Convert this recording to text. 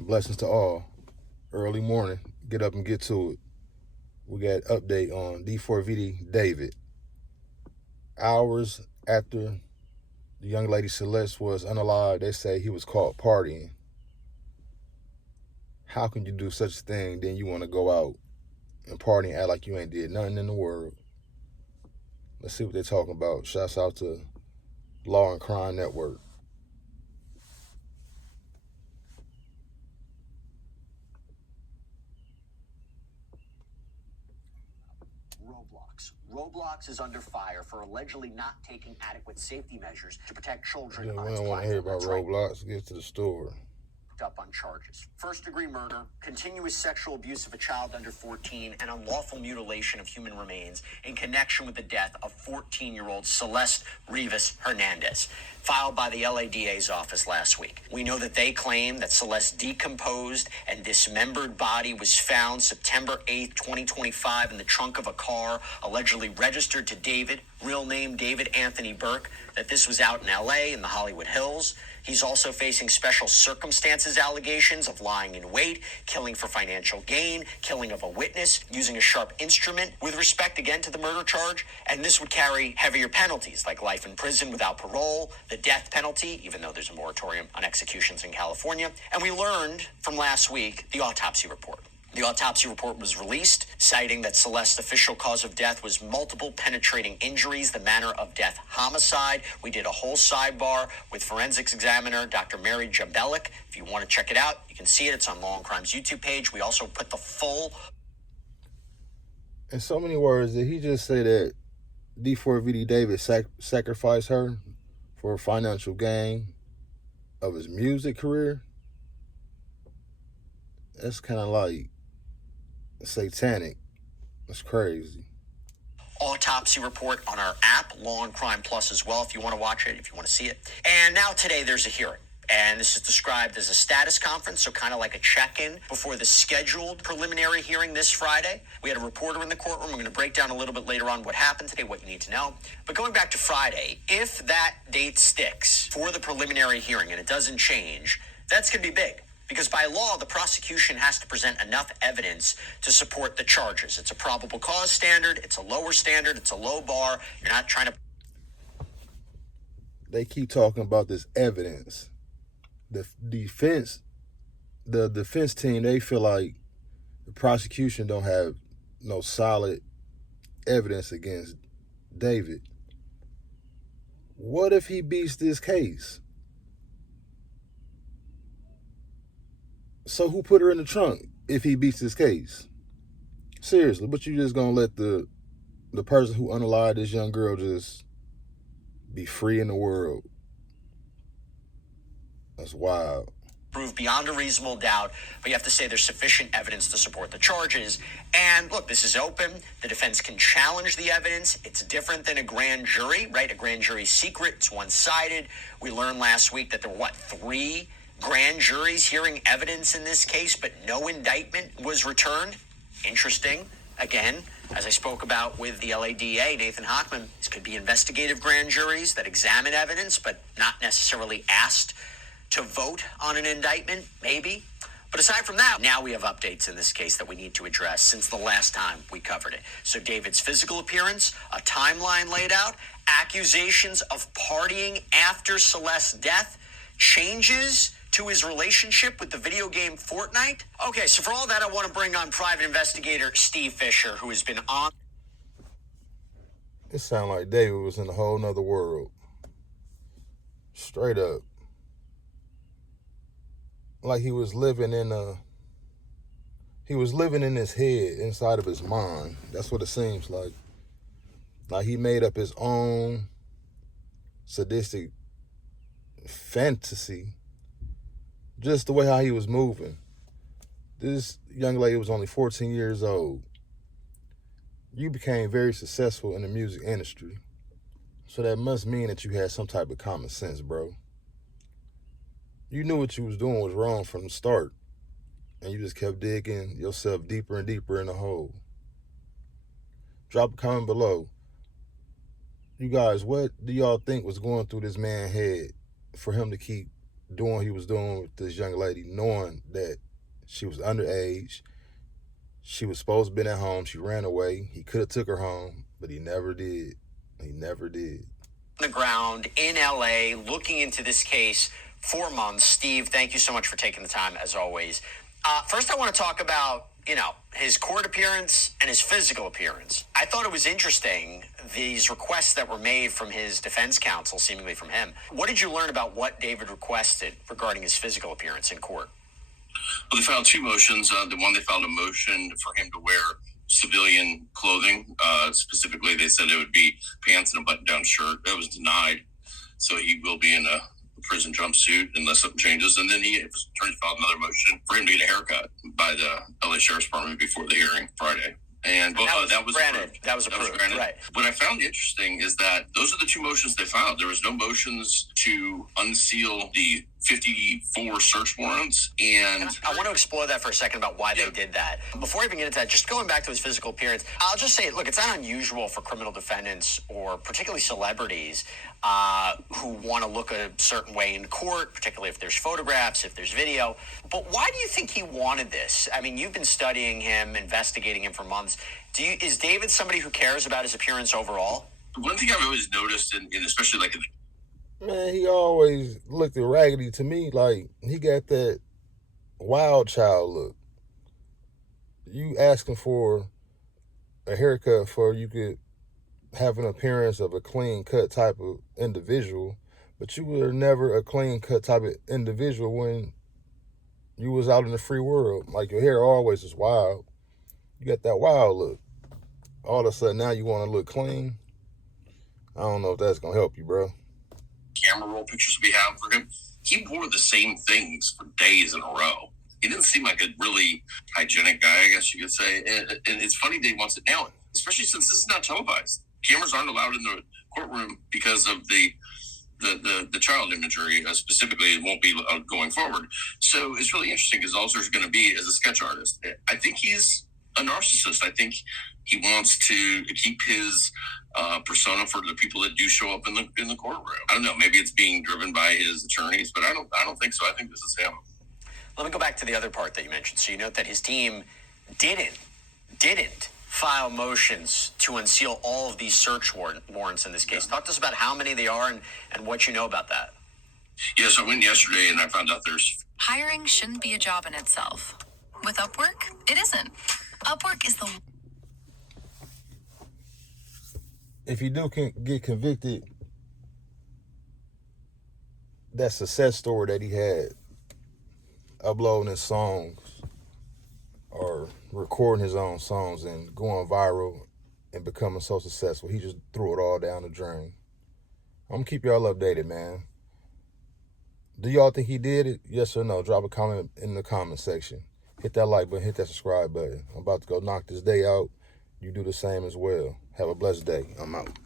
Blessings to all. Early morning, get up and get to it. We got update on D4VD David. Hours after the young lady Celeste was unalived, they say he was caught partying. How can you do such a thing, then you want to go out and party and act like you ain't did nothing in the world? Let's see what they're talking about. Shouts out to Law and Crime Network. Roblox is under fire for allegedly not taking adequate safety measures to protect children Yeah, on we its don't want to hear about platform. Roblox. Get to the store. Up on charges. First-degree murder, continuous sexual abuse of a child under 14, and unlawful mutilation of human remains in connection with the death of 14-year-old Celeste Rivas Hernandez, filed by the LADA's office last week. We know that they claim that Celeste's decomposed and dismembered body was found September 8th, 2025 in the trunk of a car allegedly registered to David, real name David Anthony Burke, that this was out in LA in the Hollywood Hills. He's also facing special circumstances allegations of lying in wait, killing for financial gain, killing of a witness, using a sharp instrument with respect, again, to the murder charge. And this would carry heavier penalties like life in prison without parole, the death penalty, even though there's a moratorium on executions in California. And we learned from last week the autopsy report. The autopsy report was released, citing that Celeste's official cause of death was multiple penetrating injuries, the manner of death homicide. We did a whole sidebar with forensics examiner Dr. Mary Jabelik. If you want to check it out, you can see it. It's on Law and Crime's YouTube page. We also put the full... In so many words, did he just say that D4VD David sacrificed her for a financial gain of his music career? That's kind of like satanic. That's crazy. Autopsy report on our app, Law and Crime Plus, as well, if you want to watch it, if you want to see it. And now today there's a hearing. And this is described as a status conference, so kind of like a check-in before the scheduled preliminary hearing this Friday. We had a reporter in the courtroom. We're going to break down a little bit later on what happened today, what you need to know. But going back to Friday, if that date sticks for the preliminary hearing and it doesn't change, that's going to be big. Because by law, the prosecution has to present enough evidence to support the charges. It's a probable cause standard. It's a lower standard. It's a low bar. You're not trying to... They keep talking about this evidence. The defense team, they feel like the prosecution don't have no solid evidence against David. What if he beats this case? So who put her in the trunk if he beats this case? Seriously, but you just gonna let the person who unalived this young girl just be free in the world? That's wild. Prove beyond a reasonable doubt, but you have to say there's sufficient evidence to support the charges. And look, this is open. The defense can challenge the evidence. It's different than a grand jury, right? A grand jury secret. It's one-sided. We learned last week that there were, 3 grand juries hearing evidence in this case, but no indictment was returned. Interesting. Again, as I spoke about with the LADA, Nathan Hochman, these could be investigative grand juries that examine evidence, but not necessarily asked to vote on an indictment, maybe. But aside from that, now we have updates in this case that we need to address since the last time we covered it. So David's physical appearance, a timeline laid out, accusations of partying after Celeste's death, changes to his relationship with the video game Fortnite. Okay, so for all that, I want to bring on private investigator Steve Fisher, who has been on... It sounded like David was in a whole nother world. Straight up. Like he was living in his head, inside of his mind. That's what it seems like. Like he made up his own sadistic fantasy, just the way how he was moving. This young lady was only 14 years old. You became very successful in the music industry, so that must mean that you had some type of common sense, bro. You knew what you was doing was wrong from the start, and you just kept digging yourself deeper and deeper in the hole. Drop a comment below. You guys, what do y'all think was going through this man's head for him to keep doing what he was doing with this young lady, knowing that she was underage. She was supposed to be at home. She ran away. He could have took her home, but he never did. He never did. On the ground in LA, looking into this case for months. Steve, thank you so much for taking the time, as always. First, I want to talk about, his court appearance and his physical appearance. I thought it was interesting, these requests that were made from his defense counsel, seemingly from him. What did you learn about what David requested regarding his physical appearance in court? Well, they filed two motions. The one, they filed a motion for him to wear civilian clothing. Specifically, they said it would be pants and a button-down shirt. That was denied. So he will be in a prison jumpsuit unless something changes. And then the attorney filed another motion for him to get a haircut by the LA Sheriff's Department before the hearing Friday. And that was granted. Approved. That was approved. Right. What I found interesting is that those are the two motions they filed. There was no motions to unseal the 54 search warrants. And I want to explore that for a second about why they did that. Before I even get into that, just going back to his physical appearance, I'll just say, look, it's not unusual for criminal defendants or particularly celebrities who want to look a certain way in court, particularly if there's photographs, if there's video. But why do you think he wanted this? I mean, you've been studying him, investigating him for months. Is David somebody who cares about his appearance overall? One thing I've always noticed, and especially like Man, he always looked raggedy to me. Like, he got that wild child look. You asking for a haircut for you could have an appearance of a clean cut type of individual, but you were never a clean cut type of individual when you was out in the free world. Like, your hair always is wild. You got that wild look. All of a sudden now you want to look clean. I don't know if that's gonna help you, bro. Camera roll pictures we have for him, he wore the same things for days in a row. He didn't seem like a really hygienic guy, I guess you could say. And it's funny that he wants it now, especially since this is not televised. Cameras aren't allowed in the courtroom because of the child imagery. Specifically, it won't be going forward. So it's really interesting because all there's going to be is a sketch artist. I think he's a narcissist. I think he wants to keep his persona for the people that do show up in the courtroom. I don't know. Maybe it's being driven by his attorneys, but I don't think so. I think this is him. Let me go back to the other part that you mentioned. So you note that his team didn't file motions to unseal all of these search warrants in this case. Talk to us about how many they are and what you know about that. Yes, I went yesterday and I found out there's... Hiring shouldn't be a job in itself. With Upwork, it isn't. Upwork is the... If you do get convicted, that success story that he had, uploading his songs or recording his own songs and going viral and becoming so successful, he just threw it all down the drain. I'm gonna keep y'all updated, man. Do y'all think he did it? Yes or no? Drop a comment in the comment section. Hit that like button, hit that subscribe button. I'm about to go knock this day out. You do the same as well. Have a blessed day. I'm out.